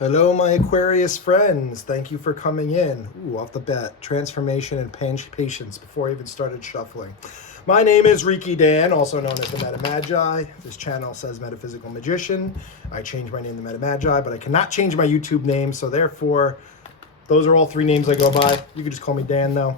Hello, my Aquarius friends. Thank you for coming in. Ooh, off the bat, transformation and patience before I even started shuffling. My name is Reiki Dan, also known as the Meta Magi. This channel says Metaphysical Magician. I changed my name to Meta Magi, but I cannot change my YouTube name, so therefore, those are all three names I go by. You can just call me Dan, though.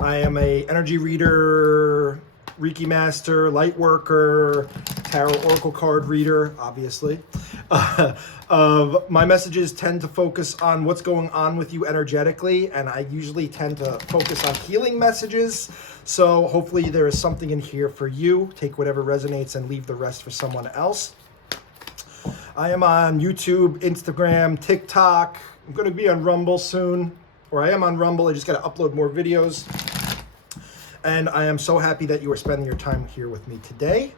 I am a energy reader, Reiki master, light worker, tarot oracle card reader, obviously. My messages tend to focus on what's going on with you energetically, and I usually tend to focus on healing messages. So hopefully there is something in here for you. Take whatever resonates and leave the rest for someone else. I am on YouTube, Instagram, TikTok. I'm going to be on Rumble soon, or I am on Rumble. I just got to upload more videos. And I am so happy that you are spending your time here with me today.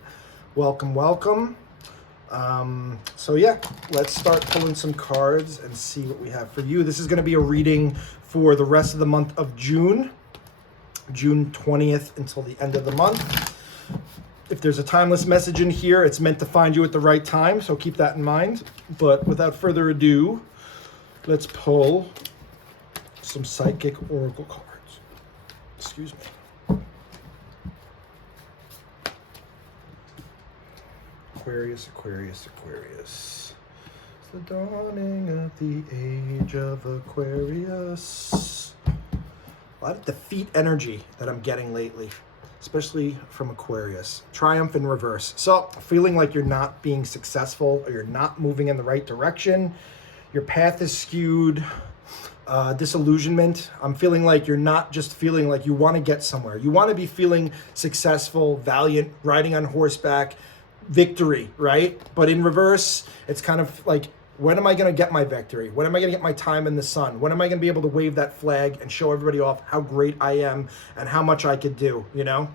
Welcome, welcome. So yeah, let's start pulling some cards and see what we have for you. This is going to be a reading for the rest of the month of June 20th until the end of the month. If there's a timeless message in here, it's meant to find you at the right time, so keep that in mind. But without further ado, let's pull some psychic oracle cards. Excuse me. Aquarius, Aquarius, Aquarius. It's the dawning of the age of Aquarius. A lot of defeat energy that I'm getting lately, especially from Aquarius. Triumph in reverse. So, feeling like you're not being successful or you're not moving in the right direction. Your path is skewed. Disillusionment. I'm feeling like you're not just feeling like you want to get somewhere. You want to be feeling successful, valiant, riding on horseback, victory, right? But in reverse, it's kind of like, when am I going to get my victory? When am I going to get my time in the sun? When am I going to be able to wave that flag and show everybody off how great I am and how much I could do, you know?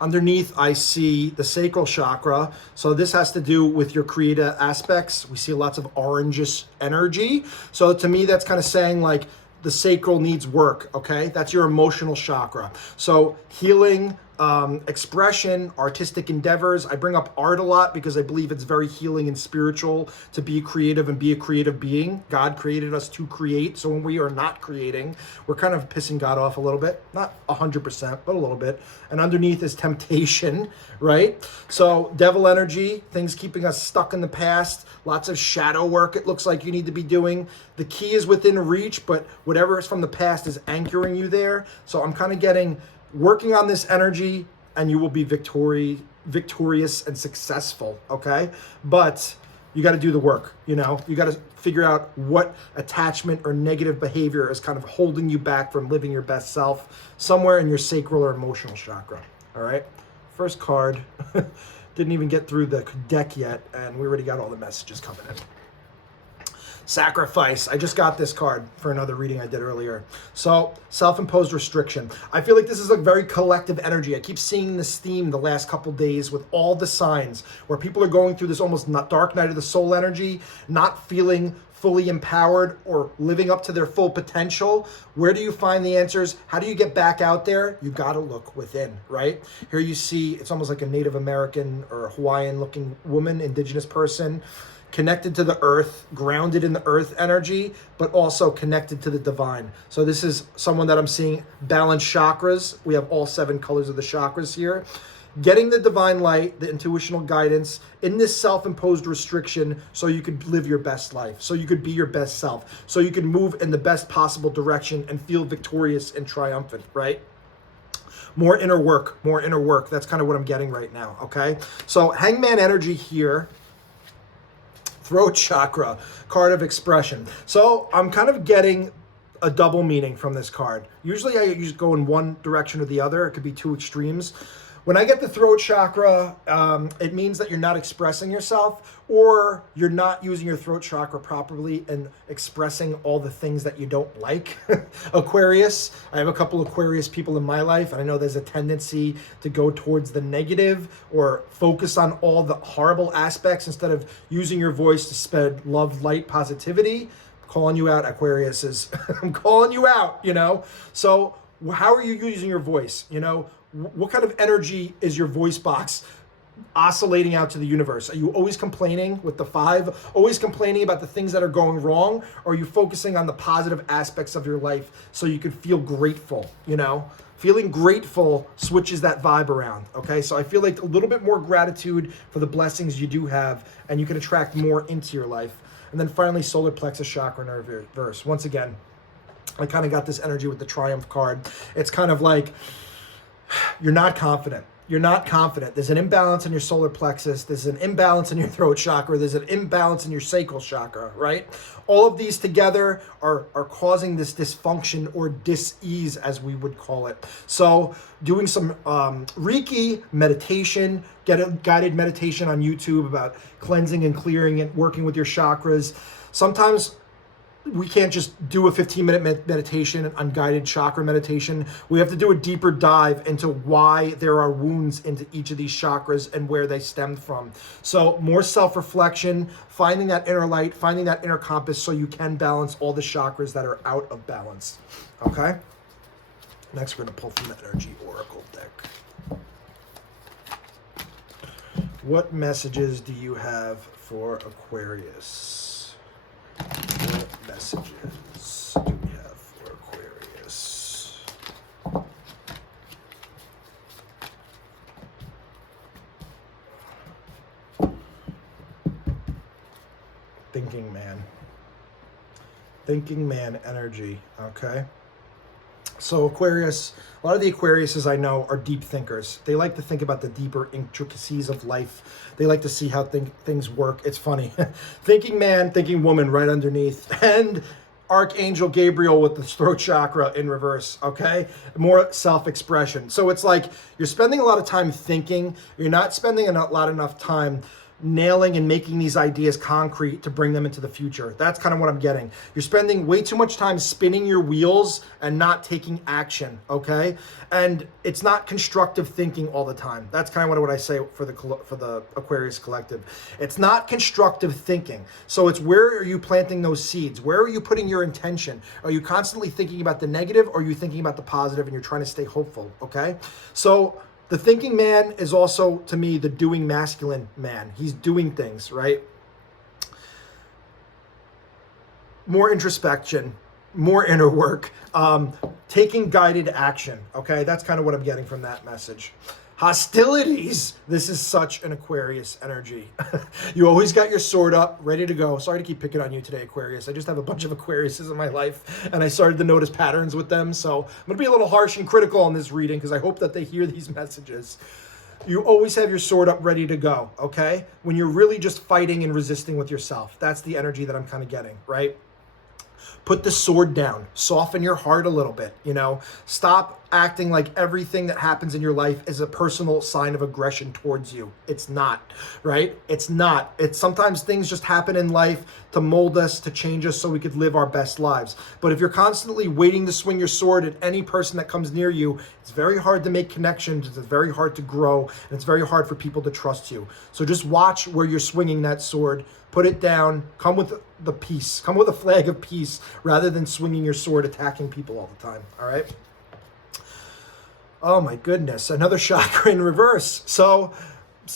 Underneath, I see the sacral chakra. So this has to do with your creative aspects. We see lots of orangish energy. So to me, that's kind of saying like the sacral needs work, okay? That's your emotional chakra. So healing, expression, artistic endeavors. I bring up art a lot because I believe it's very healing and spiritual to be creative and be a creative being. God created us to create. So when we are not creating, we're kind of pissing God off a little bit. Not 100%, but a little bit. And underneath is temptation, right? So devil energy, things keeping us stuck in the past. Lots of shadow work it looks like you need to be doing. The key is within reach, but whatever is from the past is anchoring you there. So I'm kind of getting working on this energy and you will be victorious and successful, okay? But you got to do the work, you know? You got to figure out what attachment or negative behavior is kind of holding you back from living your best self somewhere in your sacral or emotional chakra, all right? First card, didn't even get through the deck yet and we already got all the messages coming in. Sacrifice. I just got this card for another reading I did earlier. So, self-imposed restriction. I feel like this is a very collective energy. I keep seeing this theme the last couple days with all the signs where people are going through this almost dark night of the soul energy, not feeling fully empowered or living up to their full potential. Where do you find the answers? How do you get back out there? You got to look within, right? Here you see, it's almost like a Native American or Hawaiian looking woman, indigenous person, connected to the earth, grounded in the earth energy, but also connected to the divine. So this is someone that I'm seeing balance chakras. We have all 7 colors of the chakras here. Getting the divine light, the intuitional guidance in this self-imposed restriction so you could live your best life, so you could be your best self, so you could move in the best possible direction and feel victorious and triumphant, right? More inner work, more inner work. That's kind of what I'm getting right now, okay? So Hangman energy here. Throat chakra, card of expression. So I'm kind of getting a double meaning from this card. Usually I just go in one direction or the other. It could be two extremes. When I get the throat chakra, it means that you're not expressing yourself or you're not using your throat chakra properly and expressing all the things that you don't like. Aquarius, I have a couple Aquarius people in my life, and I know there's a tendency to go towards the negative or focus on all the horrible aspects instead of using your voice to spread love, light, positivity. I'm calling you out, Aquarius. I'm calling you out, you know? So how are you using your voice, you know? What kind of energy is your voice box oscillating out to the universe? Are you always complaining with the 5, always complaining about the things that are going wrong? Or are you focusing on the positive aspects of your life so you can feel grateful, you know? Feeling grateful switches that vibe around, okay? So I feel like a little bit more gratitude for the blessings you do have, and you can attract more into your life. And then finally, solar plexus chakra in reverse. Once again, I kind of got this energy with the Triumph card. It's kind of like, you're not confident. You're not confident. There's an imbalance in your solar plexus. There's an imbalance in your throat chakra. There's an imbalance in your sacral chakra, right? All of these together are causing this dysfunction or dis-ease, as we would call it. So doing some Reiki meditation, get a guided meditation on YouTube about cleansing and clearing and working with your chakras. Sometimes we can't just do a 15-minute meditation, unguided chakra meditation. We have to do a deeper dive into why there are wounds into each of these chakras and where they stemmed from. So more self-reflection, finding that inner light, finding that inner compass so you can balance all the chakras that are out of balance. Okay? Next, we're going to pull from the Energy Oracle deck. What messages do you have for Aquarius? What messages do we have for Aquarius? Thinking man. Thinking man energy, okay? So Aquarius, a lot of the Aquariuses I know are deep thinkers. They like to think about the deeper intricacies of life. They like to see how things work. It's funny. Thinking man, thinking woman right underneath. And Archangel Gabriel with the throat chakra in reverse, okay? More self-expression. So it's like you're spending a lot of time thinking. You're not spending enough time nailing and making these ideas concrete to bring them into the future. That's kind of what I'm getting. You're spending way too much time spinning your wheels and not taking action, okay? And it's not constructive thinking all the time. That's kind of what I say for the Aquarius collective. It's not constructive thinking. So it's, where are you planting those seeds? Where are you putting your intention? Are you constantly thinking about the negative, or are you thinking about the positive and you're trying to stay hopeful, okay? So the thinking man is also, to me, the doing masculine man. He's doing things, right? More introspection, more inner work, taking guided action, okay? That's kind of what I'm getting from that message. Hostilities. This is such an Aquarius energy. You always got your sword up, ready to go. Sorry to keep picking on you today, Aquarius. I just have a bunch of Aquariuses in my life, and I started to notice patterns with them. So I'm going to be a little harsh and critical on this reading because I hope that they hear these messages. You always have your sword up, ready to go, okay? When you're really just fighting and resisting with yourself. That's the energy that I'm kind of getting, right? Put the sword down, soften your heart a little bit, you know, stop acting like everything that happens in your life is a personal sign of aggression towards you. It's not, right? It's not. It's sometimes things just happen in life to mold us, to change us so we could live our best lives. But if you're constantly waiting to swing your sword at any person that comes near you, it's very hard to make connections. It's very hard to grow, and it's very hard for people to trust you. So just watch where you're swinging that sword. Put it down, come with the peace, come with a flag of peace rather than swinging your sword attacking people all the time, all right? Oh my goodness, another chakra in reverse. So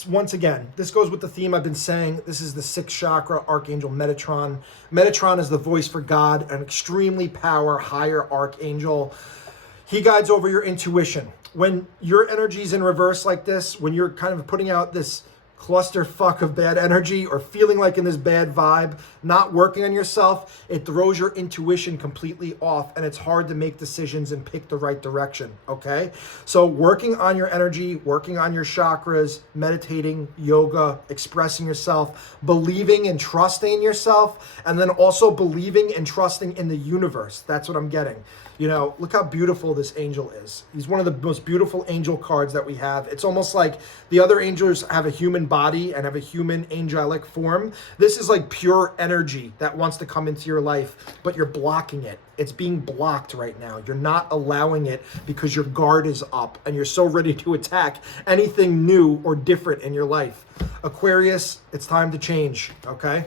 once again, this goes with the theme I've been saying. This is the 6th chakra, Archangel Metatron. Metatron is the voice for God, an extremely higher archangel. He guides over your intuition. When your energy's in reverse like this, when you're kind of putting out this clusterfuck of bad energy or feeling like in this bad vibe, not working on yourself, it throws your intuition completely off, and it's hard to make decisions and pick the right direction, okay? So working on your energy, working on your chakras, meditating, yoga, expressing yourself, believing and trusting in yourself, and then also believing and trusting in the universe. That's what I'm getting. You know, look how beautiful this angel is. He's one of the most beautiful angel cards that we have. It's almost like the other angels have a human body and have a human angelic form. This is like pure energy that wants to come into your life, but you're blocking it. It's being blocked right now. You're not allowing it because your guard is up and you're so ready to attack anything new or different in your life. Aquarius, it's time to change, okay?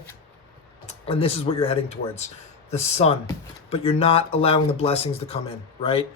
And this is what you're heading towards. The sun, but you're not allowing the blessings to come in, right?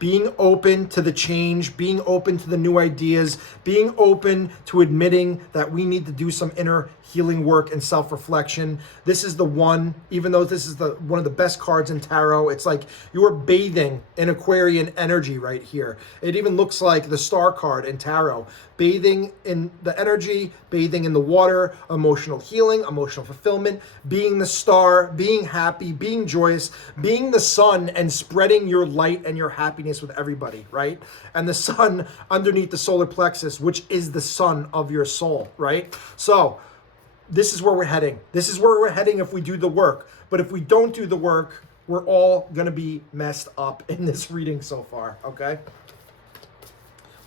being open to the change, being open to the new ideas, being open to admitting that we need to do some inner healing work and self-reflection. This is the one, even though this is one of the best cards in tarot, it's like you're bathing in Aquarian energy right here. It even looks like the star card in tarot, bathing in the energy, bathing in the water, emotional healing, emotional fulfillment, being the star, being happy, being joyous, being the sun, and spreading your light and your happiness with everybody, right? And the sun underneath the solar plexus, which is the sun of your soul, right? So this is where we're heading. This is where we're heading if we do the work. But if we don't do the work, we're all going to be messed up in this reading so far, okay?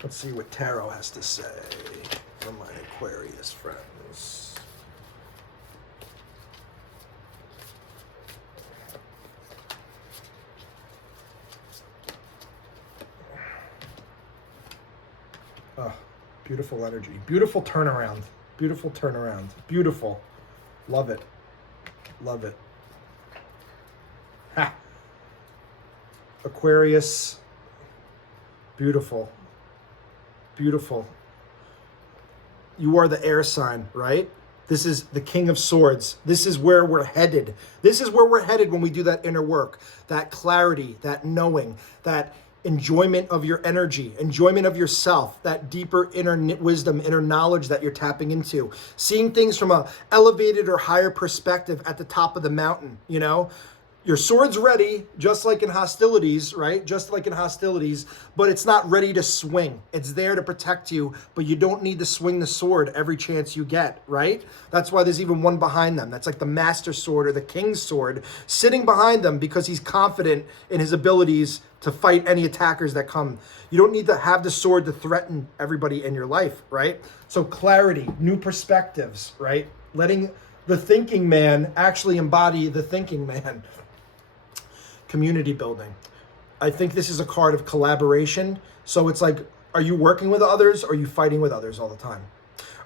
Let's see what tarot has to say from my Aquarius friends. Oh, beautiful energy. Beautiful turnaround. Beautiful turnaround. Beautiful. Love it. Love it. Ha! Aquarius. Beautiful. Beautiful. You are the air sign, right? This is the King of Swords. This is where we're headed. This is where we're headed when we do that inner work. That clarity, that knowing, that enjoyment of your energy, enjoyment of yourself, that deeper inner wisdom, inner knowledge that you're tapping into, seeing things from a elevated or higher perspective at the top of the mountain, you know? Your sword's ready, just like in hostilities, right? Just like in hostilities, but it's not ready to swing. It's there to protect you, but you don't need to swing the sword every chance you get, right? That's why there's even one behind them. That's like the master sword or the king's sword sitting behind them because he's confident in his abilities to fight any attackers that come. You don't need to have the sword to threaten everybody in your life, right? So clarity, new perspectives, right? Letting the thinking man actually embody the thinking man. Community building. I think this is a card of collaboration. So it's like, are you working with others or are you fighting with others all the time?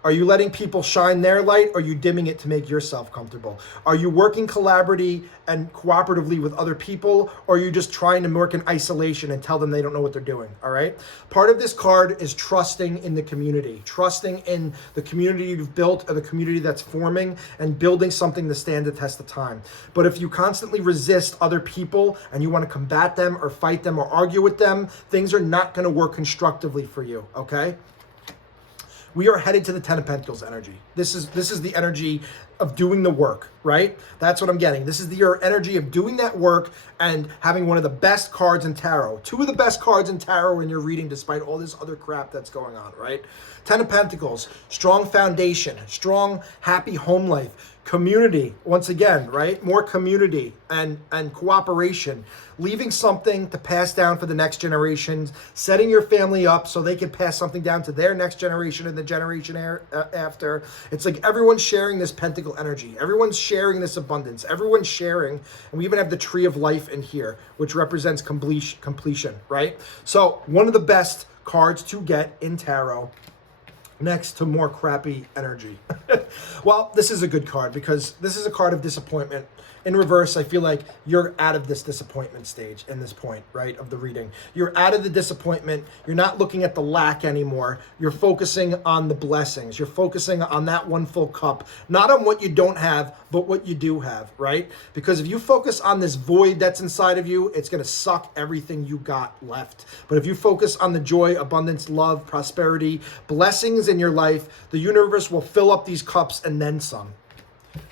Are you letting people shine their light or are you dimming it to make yourself comfortable? Are you working collaboratively and cooperatively with other people or are you just trying to work in isolation and tell them they don't know what they're doing, all right? Part of this card is trusting in the community, trusting in the community you've built or the community that's forming and building something to stand the test of time. But if you constantly resist other people and you want to combat them or fight them or argue with them, things are not going to work constructively for you, okay? We are headed to the Ten of Pentacles energy. This is the energy of doing the work, right? That's what I'm getting. This is your energy of doing that work and having one of the best cards in tarot. Two of the best cards in tarot in your reading despite all this other crap that's going on, right? Ten of Pentacles, strong foundation, strong, happy home life, community, once again, right? More community and cooperation, leaving something to pass down for the next generations, setting your family up so they can pass something down to their next generation and the generation after. It's like everyone's sharing this pentacle energy. Everyone's sharing this abundance. Everyone's sharing, and we even have the tree of life in here, which represents completion, right? So one of the best cards to get in tarot, next to more crappy energy. Well, this is a good card because this is a card of disappointment. In reverse, I feel like you're out of this disappointment stage in this point, right, of the reading. You're out of the disappointment. You're not looking at the lack anymore. You're focusing on the blessings. You're focusing on that one full cup, not on what you don't have, but what you do have, right? Because if you focus on this void that's inside of you, it's going to suck everything you got left. But if you focus on the joy, abundance, love, prosperity, blessings in your life, the universe will fill up these cups and then some.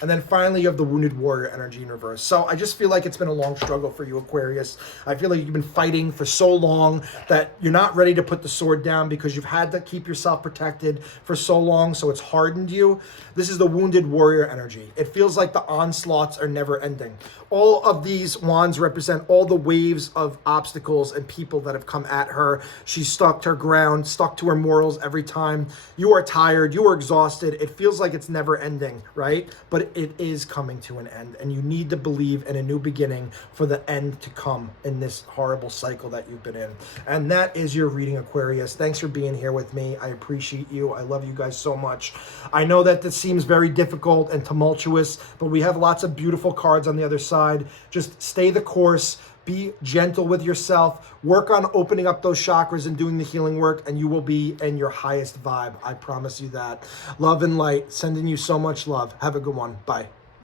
And then finally, you have the Wounded Warrior energy in reverse. So I just feel like it's been a long struggle for you, Aquarius. I feel like you've been fighting for so long that you're not ready to put the sword down because you've had to keep yourself protected for so long, so it's hardened you. This is the Wounded Warrior energy. It feels like the onslaughts are never ending. All of these wands represent all the waves of obstacles and people that have come at her. She's stuck to her ground, stuck to her morals every time. You are tired. You are exhausted. It feels like it's never ending, right? But it is coming to an end, and you need to believe in a new beginning for the end to come in this horrible cycle that you've been in. And that is your reading, Aquarius. Thanks for being here with me. I appreciate you. I love you guys so much. I know that this seems very difficult and tumultuous, but we have lots of beautiful cards on the other side. Just stay the course. Be gentle with yourself. Work on opening up those chakras and doing the healing work, and you will be in your highest vibe. I promise you that. Love and light. Sending you so much love. Have a good one. Bye.